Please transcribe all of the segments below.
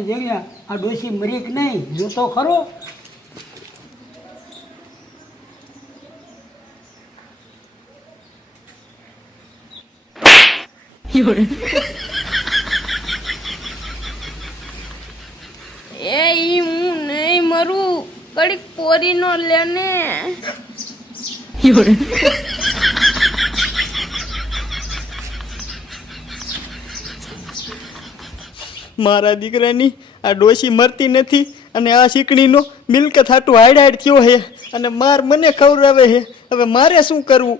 એ જગ્યા આ ડોશી મરી કે નહીં જોતો ખરો. એ ઈ હું નહીં મરું કડીક પોરીનો લેને. મારા દીકરાની આ ડોશી મરતી નથી અને આ શીકણીનો મિલકત હાટું હાડ થયો હે અને માર મને ખવડાવે હે. હવે મારે શું કરવું?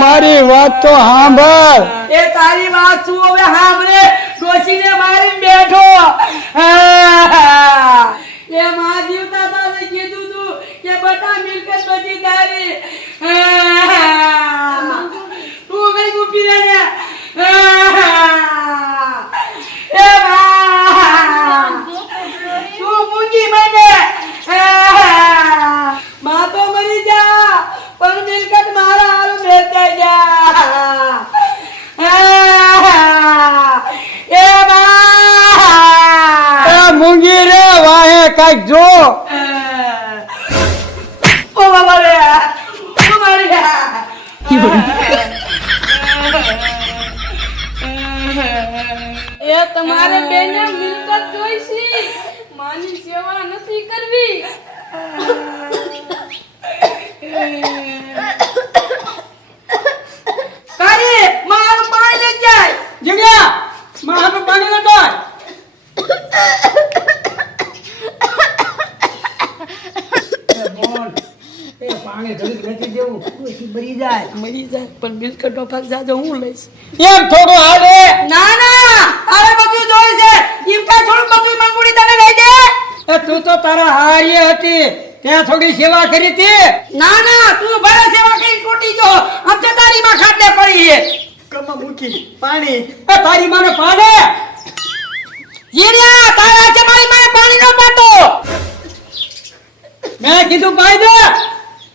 મારી વાત તો સાંભળ. એ તારી વાત શું હવે સાંભળે. ડોશીને મારીને બેઠો. એ માં જીવતા તારે કીધું તું કે બટા મિલકત બધી તારી. તું કઈ ઊભી રહે ને. એ માં તું મૂંગી મને. માં તો મરી જા પણ મિલકત મારા હારું બેસતા જા. એ મૂંગી રે વાહે કાંઈક જો. ઓ બાબા રે ઓ મારી એ તમારે બેને મિલકત જોઈશી. માની સેવા નથી કરવી. કારી મારું પાણી લઈ જાય. જગ્યા મારું પાણી લેતો આય. એ પાણી ઘડીક નથી દેવું પછી મરી જાય પણ મિલકત નો ભાગ જાજો હું લઈશ. એમ થોડું હાલે. ના ના અરે બધું જોઈ છે. એમ કા થોડું બધું મંગુડી તને લઈ દે. એ તું તો તારા હારીએ હતી ત્યાં થોડી સેવા કરી હતી. ના ના તું ભલે સેવા કરી ટૂટી જો આમ તો તારી માં ખાટલે પડી છે. કમા મૂકી પાણી. એ તારી માને પાડે. જીરિયા તારા છે મારી માને પાણી નો પાતો. મેં કીધું પાઈ દે.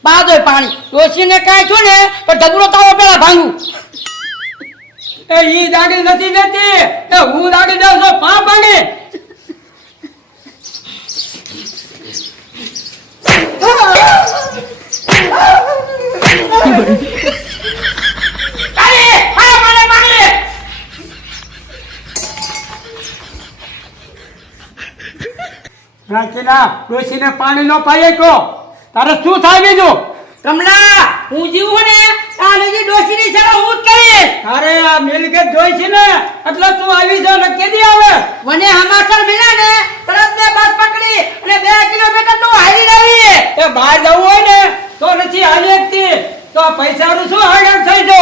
પાદો પાણી ડોશીને કાઈ છો ને તો ઢગલો તાવો પેલા ભાંગું. એ ઈ દાડી નથી દેતી એ હું દાડી દઉં છું. પા પાણી રાખીના ડોશીને પાણી નો પાયે કો તારે શું થાય બીજું? કમલા હું જીવું ને આ નજી ડોશીની સેવા હું જ કરીશ. અરે આ મિલકત જોઈ છે ને એટલે તું આવી જો ને કેદી આવે. મને હમાસર મિલા ને તરત ને બસ પકડી અને 2 કિલોમીટર નું હાલી રહી. એ બહાર જવું હોય ને તો નથી હાલી શકતી તો પૈસાનું શું હળગ થઈ જો.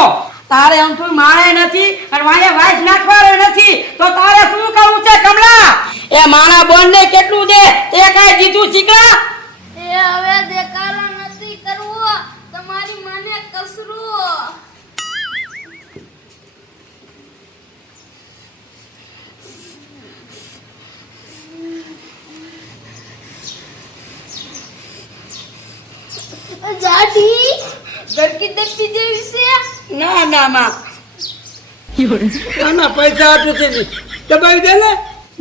તારે આમ તું માણે નથી અને વાય વાઈસ નાખવાનો નથી તો તારે શું કરવું છે કમલા? એ માણા બોન ને કેટલું દે તે કાઈ દીધું શીખા. એ હવે દેકારો નથી કરવો. તમારી મને કસરું. જાડી ગરકી દક્ષી જેવી છે. ના ના માં ના પૈસા આટલું દબાવી દે ને.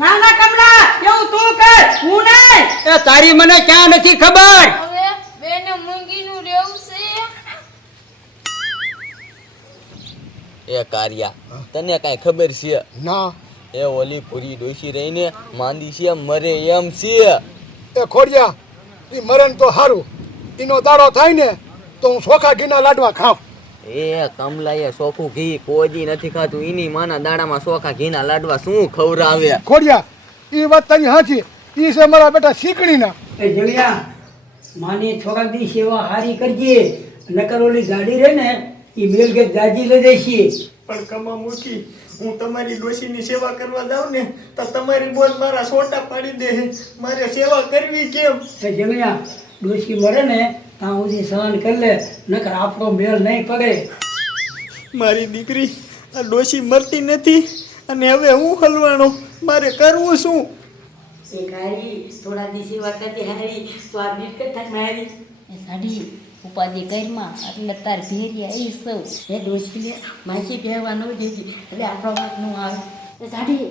ના ના કમલા એવું તું કર હું નહીં. એ તારી મને ક્યાં નથી ખબર. હવે બેને મૂંગીનું રેવું છે. એ કારિયા તને કાંઈ ખબર છે? ના. એ ઓલી પૂરી ડોશી રહીને માંદી છે મરે એમ છે. એ ખોડિયા ઈ મરે ને તો સારું. એનો દાડો થાય ને તો હું ચોખા ઘીના લાડવા ખાવ. એ કમલાએ ચોખ્ખું ઘી કોઈ દી નથી ખાતું. એની માના દાડામાં ચોખા ઘીના લાડવા શું ખવડાવે? ખોડિયા એ વાત તારી સાચી. ઈ છે મારા બેટા શીકણીના. એ જલિયા માની થોડાક દી સેવા હારી કરજે, નકર ઓલી ગાડી રે ને એ મેલગે દાજી લઈ જઈશી. પણ કમા મૂકી હું તમારી ડોશીની સેવા કરવા જાઉં ને તો તમારી બોલ મારા સોટા પાડી દે. મારે સેવા કરવી કેમ? એ જલિયા ડોશી મરે ને ત્યાં સુધી સહન કરી લે, નકર આપણો મેળ નહીં પડે. મારી દીકરી આ ડોશી મરતી નથી અને હવે હું હલવાનો, મારે કરવું શું? એ કારી થોડા દિવસી વખતે હારી તો આ મિલકત થાય મારી એ સાડી ઉપાધિ કરમાં એટલે તાર ભેરી આવી સૌ એ ડોશીને માખી બેહવા ન દેતી એટલે આપણો વાત ન આવે એ સાડી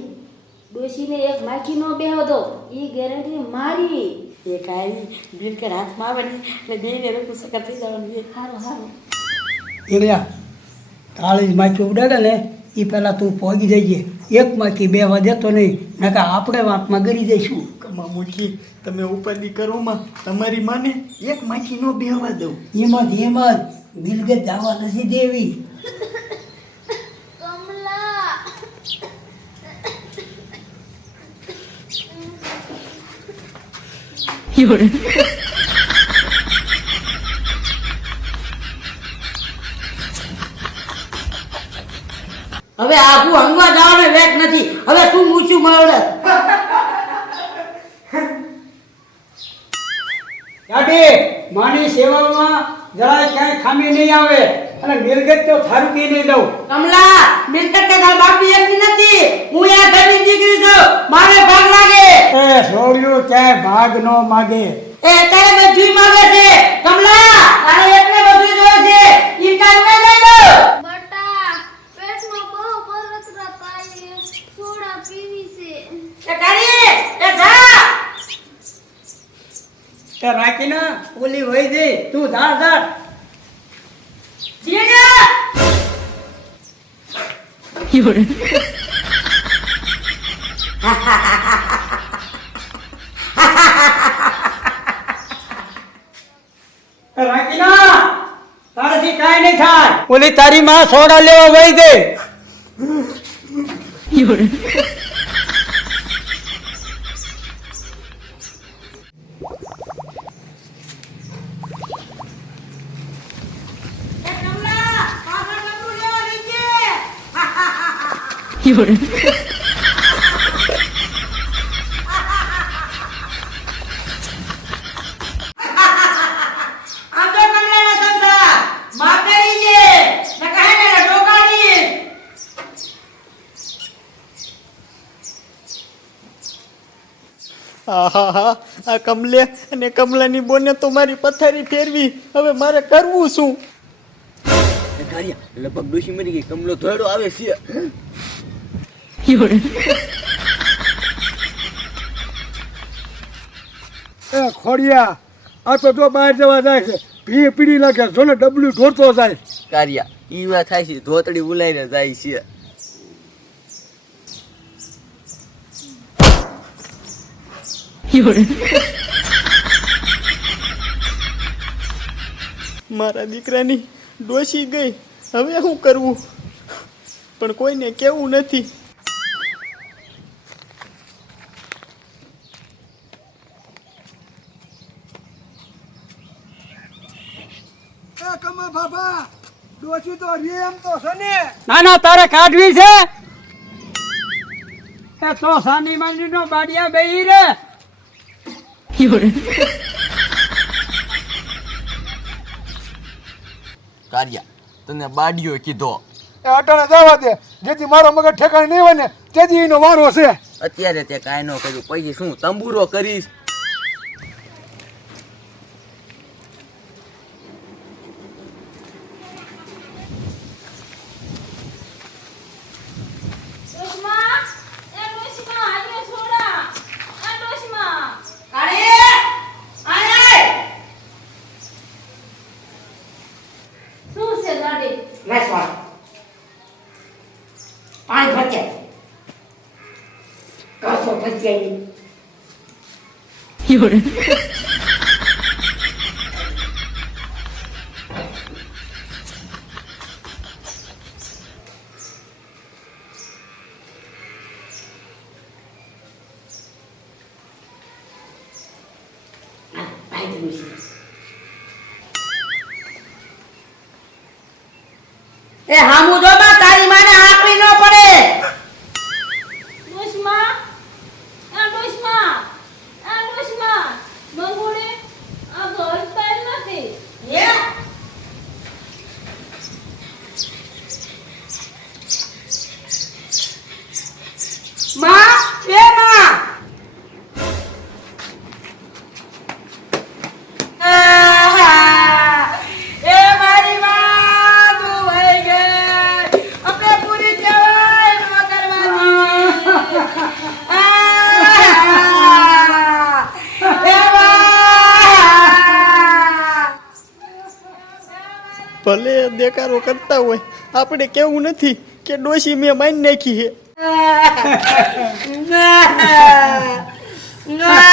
ડોશીને એક માખી ન બેહો દો એ ગેરંટી મારી એ કારી મિલકત હાથમાં આવે ને એટલે બેને રકુ સકર થઈ જવાનું એ સારું સારું. જલિયા કાળી માખી ઉડાડે ને એ પહેલાં તું પહોંચી જઈએ. એક માંથી બેવા દેતો નહીં, નકર આપણે વાંકમાં ગરી જઈશું. કમા મૂકી તમે ઉપાધિ કરો માં, તમારી માને એક માખી નો બેહવા દઉં. એમાં જ મિલગત જવા નથી દેવી. કમલા હવે આખું હંગવા જવાનો વેક નથી. હવે શું મૂછું મળે દાદી માની સેવામાં જરાય ક્યાંય ખામી નહીં આવે, અને મિલગત તો થારું કે નહીં દઉં. કમલા મિલકત કે તાર બાપની એકની નથી. હું આ ઘરની દીકરી છું, મારે ભાગ લાગે. એ છોડ્યું ક્યાંય ભાગ નો માગે. એ તારે બધું માંગે છે. કમલા તારે એકને બધું જોઈએ છે. ઇનકાર ન લઈ લો. બટા પેટમાં બહુ બળતરા થાય, સોડા પીવી છે. એ કરી એ જા. તે રાખીને ઓલી વહી જઈ, તું ધાર ધાર. જીજા રાખીના તારાથી કાંઈ નહીં થાય. ઓલી તારી માં સોડા લેવા વહી ગઈ. એ કમલા પાછળ નતું લેવા લીજે. આ તો કમલાનો સંસાર માપે લીજે ન કહે ને ડોકાડી. આહાહા આ કમલે અને કમલાની બોને તો મારી પથારી ફેરવી. હવે મારે કરવું શું? લગભગ ડોશી મરી ગઈ. કમલો ધોયડો આવે છે. એ ખોડિયા આ તો જો બહાર જવા જાય છે, ભી પીડી લાગે, જો ને ડબલું ઢોળતો જાય. કાર્યા ઈ વાત થાય છે. ધોતડી ઉલાઈને જાય છે. મારા દીકરાની ડોશી ગઈ, હવે શું કરવું? પણ કોઈને કેવું નથી. એ કમા બાબા ડોશી તો રે એમ તો છે ને. ના ના તારે કાઢવી છે. એ તો સાની માની નો બાડિયા બેહી રે. કાર્યા તને બાડિયો કીધો. એ અટાણે જવા દે, જેથી મારો મગજ ઠેકાણે નહીં હોય ને તેથી એનો વારો છે. અત્યારે તે કાંઈ ન કર્યું, પછી શું તંબુરો કરીશ? ડોશીમા, એ ડોશીમા, હાથે સોડા. આ ડોશીમા. કાળી આય શું છે ગાડી? મેસવા પાણી ભરકે કાસો ભરકે થયું છે. એ હામુ જો માં તારી માને આંકડી ન પડે. ડોશમાં આ ડોશમાં આ ડોશમાં મંગોડે આ ઘર પાર નથી હે માં એ માં એ મારી માં તું વહી ગઈ આપણે પૂરી જવાય નો કરવાની એ માં ભલે દેકારો કરતા હોય આપણે કેવું નથી કે ડોશી મેં મારી નાખી છે ના